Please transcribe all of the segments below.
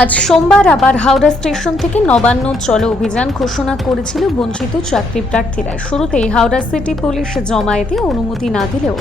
আজ সোমবার আবার হাওড়া স্টেশন থেকে নবান্ন চলো অভিযান ঘোষণা করেছিল বঞ্চিত চাকরি প্রার্থীরা। শুরুতেই হাওড়া সিটি পুলিশ জমায়েতে অনুমতি না দিলেও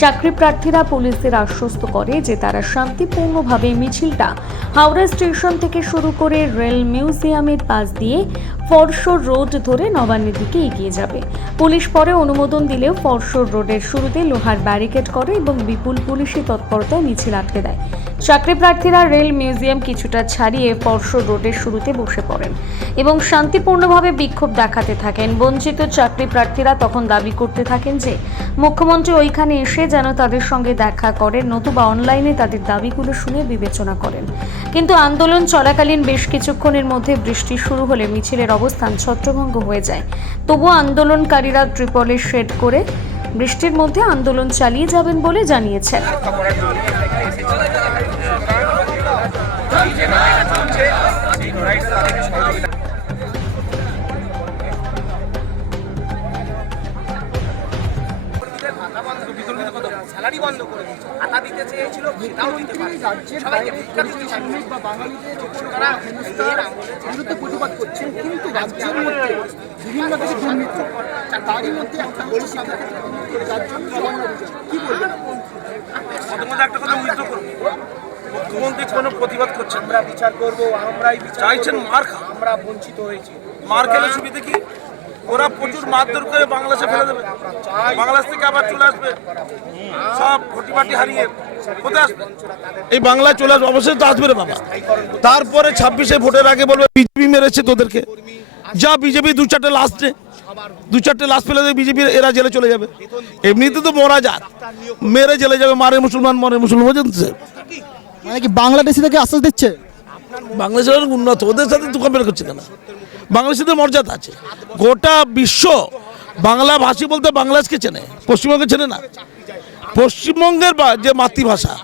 চাকরি প্রার্থীরা পুলিশদের আশ্বস্ত করে যে তারা শান্তিপূর্ণভাবে মিছিলটা হাওড়া স্টেশন থেকে শুরু করে রেল মিউজিয়ামের পাশ দিয়ে ফরশোর রোড ধরে নবান্নের দিকে এগিয়ে যাবে। পুলিশ পরে অনুমোদন দিলেও ফরশোর রোডের শুরুতে লোহার ব্যারিকেড করে এবং বিপুল পুলিশি তৎপরতায় মিছিল আটকে দেয়। চাকরি প্রার্থীরা রেল মিউজিয়াম কিছুটা ছাড়িয়ে ফরশোর রোডের শুরুতে বসে পড়েন এবং শান্তিপূর্ণভাবে বিক্ষোভ দেখাতে থাকেন। বঞ্চিত চাকরি প্রার্থীরা তখন দাবি করতে থাকেন যে, মুখ্যমন্ত্রী ওইখানে এসে যেন তাদের সঙ্গে দেখা করেন, নতুবা অনলাইনে তাদের দাবিগুলো শুনে বিবেচনা করেন। কিন্তু আন্দোলন চলাকালীন বেশ কিছুক্ষণের মধ্যে বৃষ্টি শুরু হলে মিছিলের অবস্থান ছত্রভঙ্গ হয়ে যায়। তবুও আন্দোলনকারীরা ত্রিপলে শেড করে বৃষ্টির মধ্যে আন্দোলন চালিয়ে যাবেন বলে জানিয়েছেন। স্যালারি বন্ধ করে দিয়েছে ভাতা দিতে চেয়েছিল সেটাও দিতে পারে সবাইকে ভিক্ষা দিতে চাইছে। বা বাঙালিদের তারা বিরুদ্ধে প্রতিবাদ করছেন কিন্তু রাজ্যের মধ্যে বিভিন্ন কিছু দুর্নীতি তারই মধ্যে একটা হচ্ছে যার জন্য কি বলবেন প্রথমত একটা কথা করব মুখ্যমন্ত্রী কোনো প্রতিবাদ করছেন আমরা বিচার করব আমরাই বিচার চাইছেন। মার খা আমরা বঞ্চিত হয়েছি। মার খেলে সুবিধে কি? ওরা প্রচুর মারধর করে বাংলাদেশে ফেলে দেবে। বাংলাদেশ থেকে আবার চলে আসবে। সব ঘটিবাটি হারিয়ে কোথায় আসবে? এই বাংলায় চলে আসবে অবশ্যই তো আসবে রে বাবা। তারপরে ছাব্বিশে ভোটের আগে বলবে বিজেপি মেরেছে তোদেরকে। যা বিজেপি দু চারটে লাস্ট দু চারটে লাশ ফেলে দেবে বিজেপি এরা জেলে চলে যাবে। এমনিতে তো মরা যাক মেরে জেলে যাবে মারে মুসলমান মরে মুসলমান বুঝেন? মানে কি বাংলাদেশিদেরকে আশ্বাস দিচ্ছে? বাংলাদেশের উন্নত ওদের সাথে তুই কম্পেয়ার করছে কেন? বাংলাদেশের মর্যাদা আছে। গোটা বিশ্ব বাংলা ভাষী বলতে বাংলাদেশকে চেনে পশ্চিমবঙ্গে চেনে না। পশ্চিমবঙ্গের বা- যে মাতৃভাষা,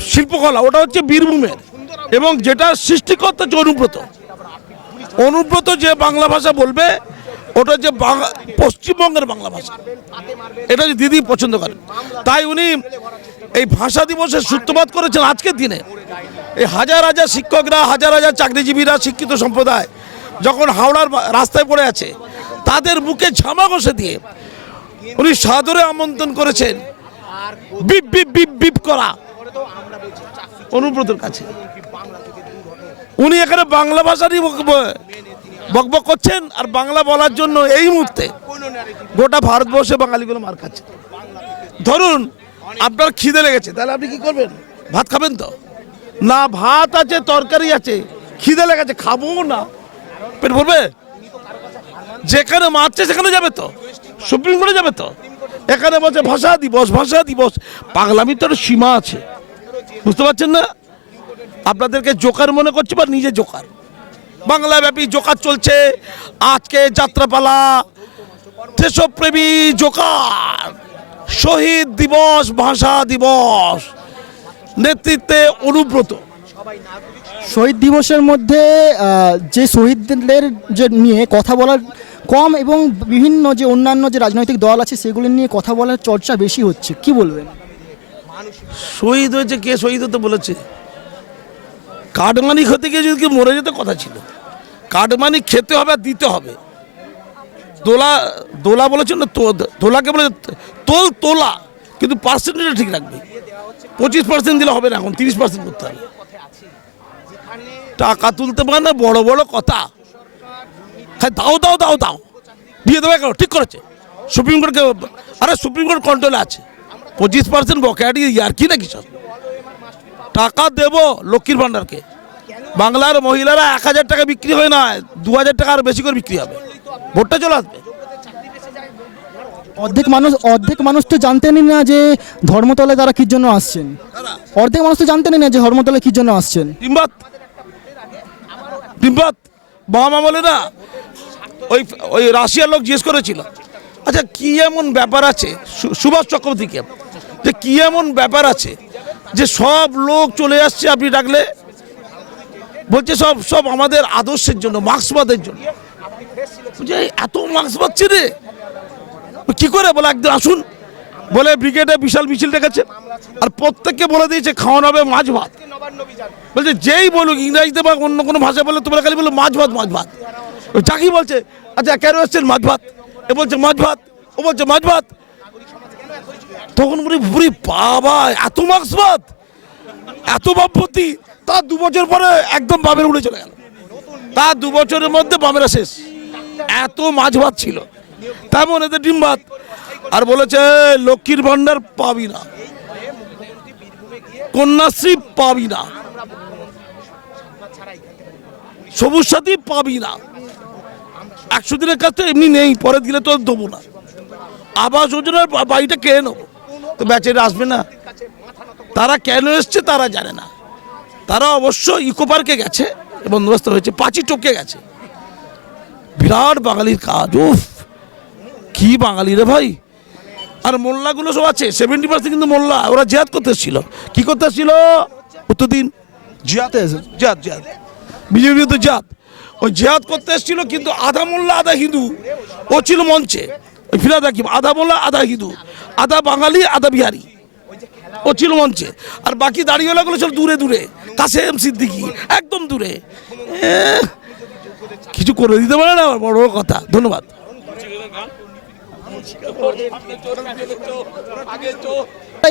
শিল্পকলা, ওটা হচ্ছে বীরভূমের। এবং যেটা সৃষ্টিকর্তা হচ্ছে অনুব্রত অনুব্রত যে বাংলা ভাষা বলবে, ওটা যে পশ্চিমবঙ্গের বাংলা ভাষা। এটা যে দিদি পছন্দ করেন। তাই উনি এই ভাষা দিবসের সূত্রপাত করেছেন আজকের দিনে। এই হাজার হাজার শিক্ষকরা, হাজার হাজার চাকরিজীবীরা শিক্ষিত সম্প্রদায় যখন হাওড়ার রাস্তায় পড়ে আছে, তাদের মুখে ঝামা ঘষে দিয়ে উনি সাদরে আমন্ত্রণ করেছেন, বিপ বিপ বিপ বিপ করা অনুব্রতের কাছে। উনি এখানে বাংলা ভাষারই বক- বকবক করছেন আর বাংলা বলার জন্য এই মুহূর্তে গোটা ভারতবর্ষে বাঙালিগুলো মার খাচ্ছে। ধরুন, আপনার খিদে লেগেছে, তাহলে আপনি কি করবেন? ভাত খাবেন তো? না ভাত আছে, তরকারি আছে, খিদে লেগেছে, খাব না। পেট ভরবে? যেখানে মারছে সেখানে যাবে তো। সুপ্রিম কোর্টে যাবে তো। এখানে বলছে, ভাষা দিবস ভাষা দিবস। পাগলামির তো সীমা আছে। বুঝতে পারছেন না? আপনাদেরকে জোকার মনে করছে বা নিজে জোকার? বাংলা ব্যাপী জোকার চলছে। আজকে যাত্রাপালা, দেশপ্রেমী জোকার। শহীদ দিবস, ভাষা দিবস। নেতৃত্বে অনুব্রত। শহীদ দিবসের মধ্যে যে শহীদদের যে নিয়ে কথা বলার কম এবং বিভিন্ন যে অন্যান্য যে রাজনৈতিক দল আছে সেগুলি নিয়ে কথা বলার চর্চা বেশি হচ্ছে। কি বলবেন? শহীদ হয়েছে কে? শহীদ হতে বলেছে। কাঠমানি খেতে গিয়ে যদি মরে যেতে কথা ছিল। কাঠমানি খেতে হবে আর দিতে হবে। দোলা দোলা বলেছে না তো- দোলাকে বলে তোল তোলা কিন্তু পার্সেন্টেজটা ঠিক রাখবে। পঁচিশ পার্সেন্ট দিলে হবে না এখন, তিরিশ পার্সেন্ট করতে হবে। টাকা তুলতে পারে না, বড় বড় কথা। হ্যাঁ দাও দাও দাও দাও। দিয়ে দেবে কেন? ঠিক করেছে। সুপ্রিম কোর্টকে আরে সুপ্রিম কোর্ট কন্ট্রোলে আছে। পঁচিশ পার্সেন্ট বকেয়াটি ইয়ার কি নাকি সব? টাকা দেব লক্ষ্মীর ভাণ্ডারকে। বাংলার মহিলারা এক হাজার টাকা বিক্রি হয় না, দু হাজার টাকা আরও বেশি করে বিক্রি হবে। ভোটটা চলে আসবে। অর্ধেক মানুষ অর্ধেক মানুষ তো জানতেনই না যে ধর্মতলায় তারা কির জন্য আসছেন। অর্ধেক মানুষ তো জানতেনই না যে ধর্মতলায় কির জন্য আসছেন। ডিম্বাত ডিম্বাত বাবা বলে না, ওই ওই রাশিয়ার লোক জিজ্ঞেস করেছিল। আচ্ছা কি এমন ব্যাপার আছে? সুভাষ চক্রবর্তীকে, যে কি এমন ব্যাপার আছে, যে সব লোক চলে আসছে আপনি ডাকলে? বলছে, সব সব আমাদের আদর্শের জন্য, মার্ক্সবাদের জন্য। এত মার্ক্সবাদ রে কি করে বলে একদিন আসুন? বলে ব্রিগেডে বিশাল মিছিল ডেকেছে আর প্রত্যেককে বলে দিয়েছে, খাওয়ানো হবে মাছ ভাত। বলছে, যেই বলুক, ইংরাজিতে বা অন্য কোনো ভাষায় বলে তোমরা খালি বলো, মাছ ভাত মাছ ভাত। চাকি বলছে আচ্ছা কেন এসছেন মাছ ভাত? এ বলছে, মাছ ভাত। ও বলছে, মাছ ভাত? তখন বলি বুড়ি বাবা, এত মাছ ভাত? এত বাপতি তা দু বছর পরে একদম বামের উড়ে চলে গেল। তা দু বছরের মধ্যে বামেরা শেষ। এত মাছ ভাত ছিল। তেমন এদের ডিম ভাত আর বলেছে, লক্ষ্মীর ভান্ডার পাবি না। কন্যাশ্রী পাবি না। সবুজ সাথী পাবি না। একশো দিনের কাজ তো এমনি নেই পরে দিলে তো দেবো না। আবাস যোজনার বাড়িটা কে নেব? তো বেচারে আসবে না। তারা কেন এসছে তারা জানে না। তারা অবশ্য ইকো পার্কে গেছে বন্দোবস্ত হয়েছে পাঁচি টপকে গেছে। বিরাট বাঙালির কাজ, উফ। কি বাঙালি রে ভাই? আর মোল্লাগুলো সব আছে সেভেন্টি পার্সেন্ট কিন্তু মোল্লা ওরা জেহাদ করতে এসেছিল। কি করতে এসেছিল? উত্তর দিন। জিয়াদ জেহাদ জেহাদ। বিজেপি বিরুদ্ধে জেহাদ। ওই জেহাদ করতে এসেছিল কিন্তু আধা মোল্লা আধা হিন্দু। ও ছিল মঞ্চে। ওই ফিরাদ হাকিম আধা মোল্লা আধা হিন্দু। আধা বাঙালি আধা বিহারি। ও ছিল মঞ্চে। আর বাকি দাড়িওয়ালাগুলো সব দূরে দূরে। কাসেম সিদ্দিকি একদম দূরে। কিছু করে দিতে পারে না বড় কথা। ধন্যবাদ।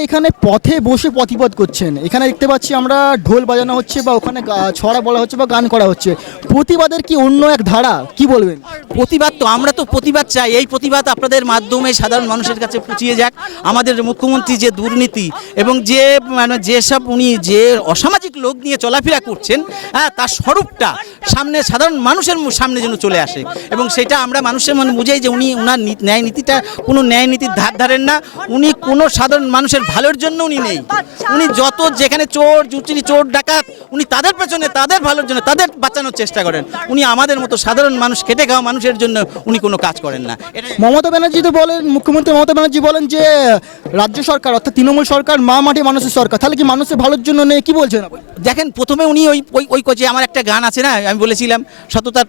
এখানে পথে বসে প্রতিবাদ করছেন। এখানে দেখতে পাচ্ছি আমরা ঢোল বাজানো হচ্ছে বা ওখানে ছড়া বলা হচ্ছে বা গান করা হচ্ছে। প্রতিবাদের কি অন্য এক ধারা? কি বলবেন? প্রতিবাদ তো, আমরা তো প্রতিবাদ চাই। এই প্রতিবাদ আপনাদের মাধ্যমে সাধারণ মানুষের কাছে পৌঁছিয়ে যাক। আমাদের মুখ্যমন্ত্রী যে দুর্নীতি এবং যে মানে যেসব উনি যে অসামাজিক লোক নিয়ে চলাফেরা করছেন হ্যাঁ তার স্বরূপটা সামনে সাধারণ মানুষের সামনে যেন চলে আসে। এবং সেটা আমরা মানুষের মনে বুঝাই যে উনি ওনার ন্যায় নীতিটা কোনো ন্যায় নীতির ধার ধারেন না। উনি কোনো সাধারণ মানুষের ভালোর জন্য উনি নেই। উনি যত যেখানে চোর জুচুরি চোর ডাকাত উনি তাদের পেছনে তাদের ভালোর জন্য তাদের বাঁচানোর চেষ্টা করেন। উনি আমাদের মতো সাধারণ মানুষ খেটে খাওয়া মানুষের জন্য উনি কোনো কাজ করেন না। মমতা ব্যানার্জি তো বলেন মুখ্যমন্ত্রী মমতা ব্যানার্জি বলেন যে রাজ্য সরকার অর্থাৎ তৃণমূল সরকার মা মাটি মানুষের সরকার। তাহলে কি মানুষের ভালোর জন্য নেই? কি বলছেন দেখেন প্রথমে উনি ওই ওই ওই যে আমার একটা গান আছে না আমি বলেছিলাম সততার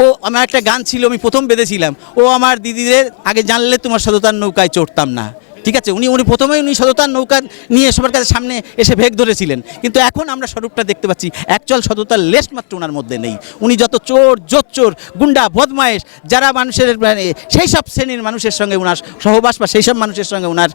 ও আমার একটা গান ছিল আমি প্রথম বেঁধেছিলাম। ও আমার দিদিদের আগে জানলে তোমার সততার নৌকায় চড়তাম না। ঠিক আছে, উনি উনি প্রথমে উনি সততার নৌকা নিয়ে সবার কাছে সামনে এসে ভেগ ধরেছিলেন। কিন্তু এখন আমরা স্বরূপটা দেখতে পাচ্ছি অ্যাকচুয়াল সততার লেশ মাত্র ওনার মধ্যে নেই। উনি যত চোর, জোচ্চোর, গুন্ডা, বদমায়েশ, যারা মানুষের মানে সেই সব শ্রেণির মানুষের সঙ্গে ওনার সহবাস বা সেই সব মানুষের সঙ্গে ওনার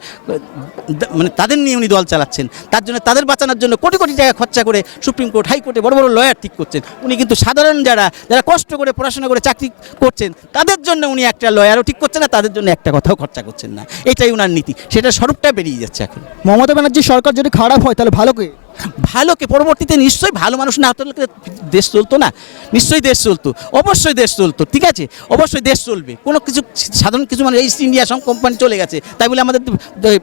মানে তাদের নিয়ে উনি দল চালাচ্ছেন। তার জন্য তাদের বাঁচানোর জন্য কোটি কোটি টাকা খরচা করে সুপ্রিম কোর্ট হাইকোর্টে বড় বড় লয়ার ঠিক করছেন। উনি কিন্তু সাধারণ যারা যারা কষ্ট করে পড়াশোনা করে চাকরি করছেন, তাদের জন্য উনি একটা লয়ারও ঠিক করছেন না তাদের জন্য একটা কথাও খরচা করছেন না। এটাই উনার নীতি। সেটা স্বরূপটা বেরিয়ে যাচ্ছে এখন। মমতা ব্যানার্জি সরকার যদি খারাপ হয় তাহলে ভালো কে? ভালোকে পরবর্তীতে নিশ্চয়ই ভালো মানুষ না হলে দেশ চলতো না। নিশ্চয়ই দেশ চলতো। অবশ্যই দেশ চলতো ঠিক আছে? অবশ্যই দেশ চলবে। কোনো কিছু সাধারণ কিছু মানে ইস্ট ইন্ডিয়া সব কোম্পানি চলে গেছে। তাই বলে আমাদের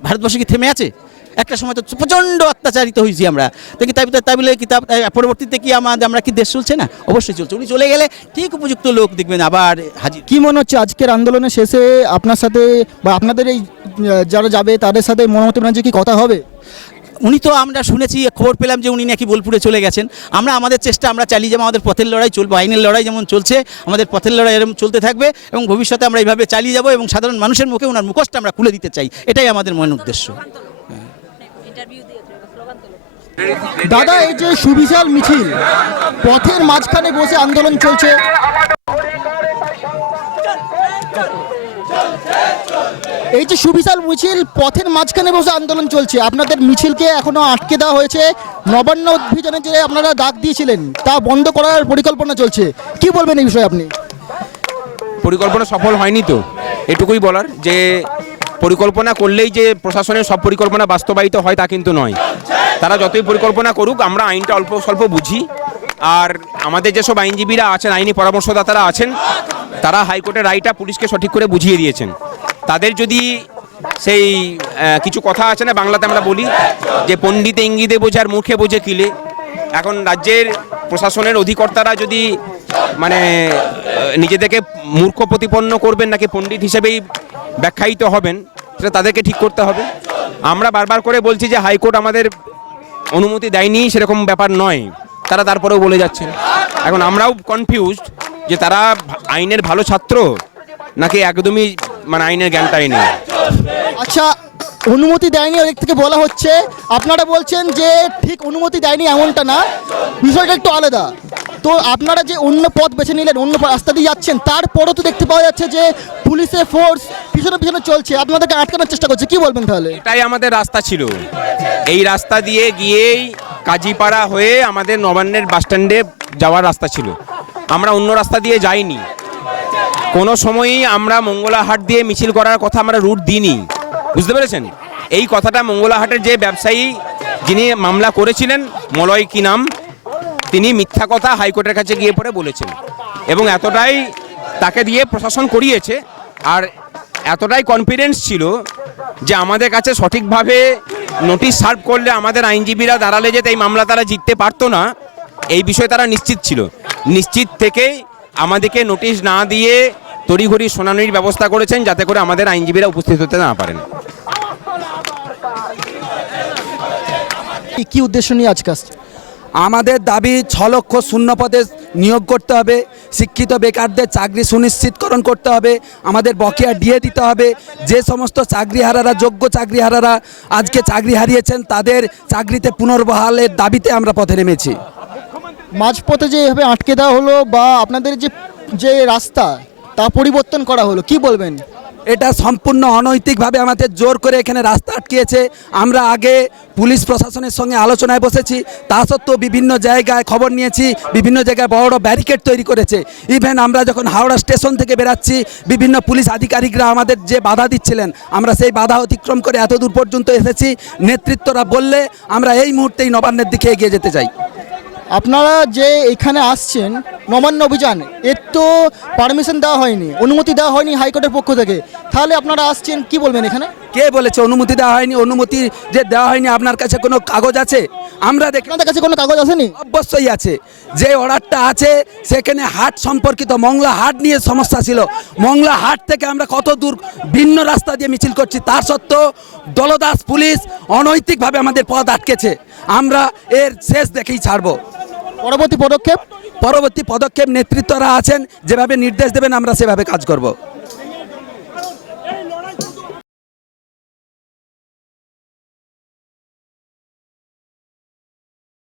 ভারতবর্ষ কি থেমে আছে? একটা সময় তো প্রচণ্ড অত্যাচারিত হয়েছি আমরা। কি তাই তাই বলে কি পরবর্তীতে কি আমাদের আমরা কি দেশ চলছে না? অবশ্যই চলছে। উনি চলে গেলে ঠিক উপযুক্ত লোক দেখবেন আবার হাজির। কি মনে হচ্ছে আজকের আন্দোলনের শেষে আপনার সাথে বা আপনাদের এই যারা যাবে তাদের সাথে মমতা ব্যানার্জি কি কথা হবে? উনি তো আমরা শুনেছি খবর পেলাম যে উনি নাকি বোলপুরে চলে গেছেন। আমরা আমাদের চেষ্টা আমরা চালিয়ে যাব আমাদের পথের লড়াই চলবে আইনের লড়াই যেমন চলছে আমাদের পথের লড়াই এরকম চলতে থাকবে এবং ভবিষ্যতে আমরা এইভাবে চালিয়ে যাব এবং সাধারণ মানুষের মুখে ওনার মুখোশটা আমরা খুলে দিতে চাই। এটাই আমাদের মূল উদ্দেশ্য। দাদা এই যে সুবিশাল মিছিল পথের মাঝখানে বসে আন্দোলন চলছে। এই যে সুবিশাল মিছিল, পথের মাঝখানে বসে আন্দোলন চলছে। আপনাদের মিছিলকে এখনও আটকে দেওয়া হয়েছে। নবান্ন অভিযানে যে আপনারা ডাক দিয়েছিলেন। তা বন্ধ করার পরিকল্পনা চলছে। কি বলবেন এই বিষয়ে আপনি? পরিকল্পনা সফল হয়নি তো? এটুকুই বলার যে, পরিকল্পনা করলেই যে প্রশাসনের সব পরিকল্পনা বাস্তবায়িত হয় তা কিন্তু নয়। তারা যতই পরিকল্পনা করুক, আমরা আইনটা অল্প স্বল্প বুঝি। আর আমাদের যেসব আইনজীবীরা আছেন, আইনি পরামর্শদাতারা আছেন, তারা হাইকোর্টের রায়টা পুলিশকে সঠিক করে বুঝিয়ে দিয়েছেন। তাদের যদি সেই কিছু কথা আছে না, বাংলাতে আমরা বলি যে পণ্ডিতে ইঙ্গিতে বোঝে আর মুখে বোঝে কিলে। এখন রাজ্যের প্রশাসনের অধিকর্তারা যদি মানে নিজেদেরকে মূর্খ প্রতিপন্ন করবেন নাকি পণ্ডিত হিসেবেই ব্যাখ্যায়িত হবেন, সেটা তাদেরকে ঠিক করতে হবে। আমরা বারবার করে বলছি যে হাইকোর্ট আমাদের অনুমতি দেয়নি, সেরকম ব্যাপার নয়। তারা তারপরেও বলে যাচ্ছেন। এখন আমরাও কনফিউজড যে তারা আইনের ভালো ছাত্র নাকি একদমই মানে আইনের জ্ঞানটাই নেই। আচ্ছা অনুমতি দেয়নি ওদিক থেকে বলা হচ্ছে। আপনারা বলছেন যে ঠিক অনুমতি দেয়নি এমনটা না। বিষয়টা একটু আলাদা। তো আপনারা যে অন্য পথ বেছে নিলেন অন্য রাস্তা দিয়ে যাচ্ছেন তারপরও তো দেখতে পাওয়া যাচ্ছে যে পুলিশের ফোর্স পিছনে পিছনে চলছে। আপনাদেরকে আটকানোর চেষ্টা করছে কি বলবেন তাহলে? এটাই আমাদের রাস্তা ছিল। এই রাস্তা দিয়ে গিয়েই কাজীপাড়া হয়ে আমাদের নবান্নের বাসস্ট্যান্ডে যাওয়ার রাস্তা ছিল। আমরা অন্য রাস্তা দিয়ে যাইনি। কোনো সময়ই আমরা মঙ্গলাহাট দিয়ে মিছিল করার কথা আমরা রুট দিইনি। বুঝতে পেরেছেন? এই কথাটা মঙ্গলাহাটের যে ব্যবসায়ী যিনি মামলা করেছিলেন, মলয় কি নাম, তিনি মিথ্যা কথা হাইকোর্টের কাছে গিয়ে পরে বলেছেন। এবং এতটাই তাকে দিয়ে প্রশাসন করিয়েছে, আর এতটাই কনফিডেন্স ছিল যে আমাদের কাছে সঠিকভাবে নোটিশ সার্ভ করলে আমাদের আইনজীবীরা দাঁড়ালে যে এই মামলা তারা জিততে পারতো না, এই বিষয়ে তারা নিশ্চিত ছিল। নিশ্চিত থেকেই আমাদেরকে নোটিশ না দিয়ে তড়িঘড়ি শুনানির ব্যবস্থা করেছেন যাতে করে আমাদের আইনজীবীরা উপস্থিত হতে না পারেন। কি- কি উদ্দেশ্য নিয়ে আজকে আসছে আমাদের দাবি ছ লক্ষ শূন্য পদে নিয়োগ করতে হবে শিক্ষিত বেকারদের চাকরি সুনিশ্চিতকরণ করতে হবে আমাদের বকেয়া দিয়ে দিতে হবে যে সমস্ত চাকরিহারারা যোগ্য চাকরিহারারা আজকে চাকরি হারিয়েছেন তাদের চাকরিতে পুনর্বহালের দাবিতে আমরা পথে নেমেছি। মাঝপথে যে এভাবে আটকে দেওয়া হলো বা আপনাদের যে যে রাস্তা, তা পরিবর্তন করা হলো, কি বলবেন? এটা সম্পূর্ণ অনৈতিকভাবে আমাদের জোর করে এখানে রাস্তা আটকিয়েছে। আমরা আগে পুলিশ প্রশাসনের সঙ্গে আলোচনায় বসেছি, তা সত্ত্বেও বিভিন্ন জায়গায় খবর নিয়েছি, বিভিন্ন জায়গায় বড় বড় ব্যারিকেড তৈরি করেছে। ইভেন আমরা যখন হাওড়া স্টেশন থেকে বেরাচ্ছি, বিভিন্ন পুলিশ আধিকারিকরা আমাদের যে বাধা দিচ্ছিলেন, আমরা সেই বাধা অতিক্রম করে এত দূর পর্যন্ত এসেছি। নেতৃত্বরা বললে আমরা এই মুহূর্তেই নবান্নের দিকে এগিয়ে যেতে চাই। আপনারা যে এখানে আসছেন নবান্ন অভিযান এর তো পারমিশন দেওয়া হয়নি অনুমতি দেওয়া হয়নি হাইকোর্টের পক্ষ থেকে। তাহলে আপনারা আসছেন কি বলবেন এখানে? কে বলেছে অনুমতি দেওয়া হয়নি? অনুমতি যে দেওয়া হয়নি আপনার কাছে কোনো কাগজ আছে? আমরা দেখি আপনাদের কাছে কোনো কাগজ আসেনি? অবশ্যই আছে। যে অর্ডারটা আছে সেখানে হাট সম্পর্কিত মংলা হাট নিয়ে সমস্যা ছিল। মংলা হাট থেকে আমরা কত দূর ভিন্ন রাস্তা দিয়ে মিছিল করছি তার সত্ত্বেও দলদাস পুলিশ অনৈতিকভাবে আমাদের পথ আটকেছে। আমরা এর শেষ দেখেই ছাড়বো। পরবর্তী পদক্ষেপ? পরবর্তী পদক্ষেপ নেতৃত্বরা আছেন যেভাবে নির্দেশ দেবেন আমরা সেভাবে কাজ করব।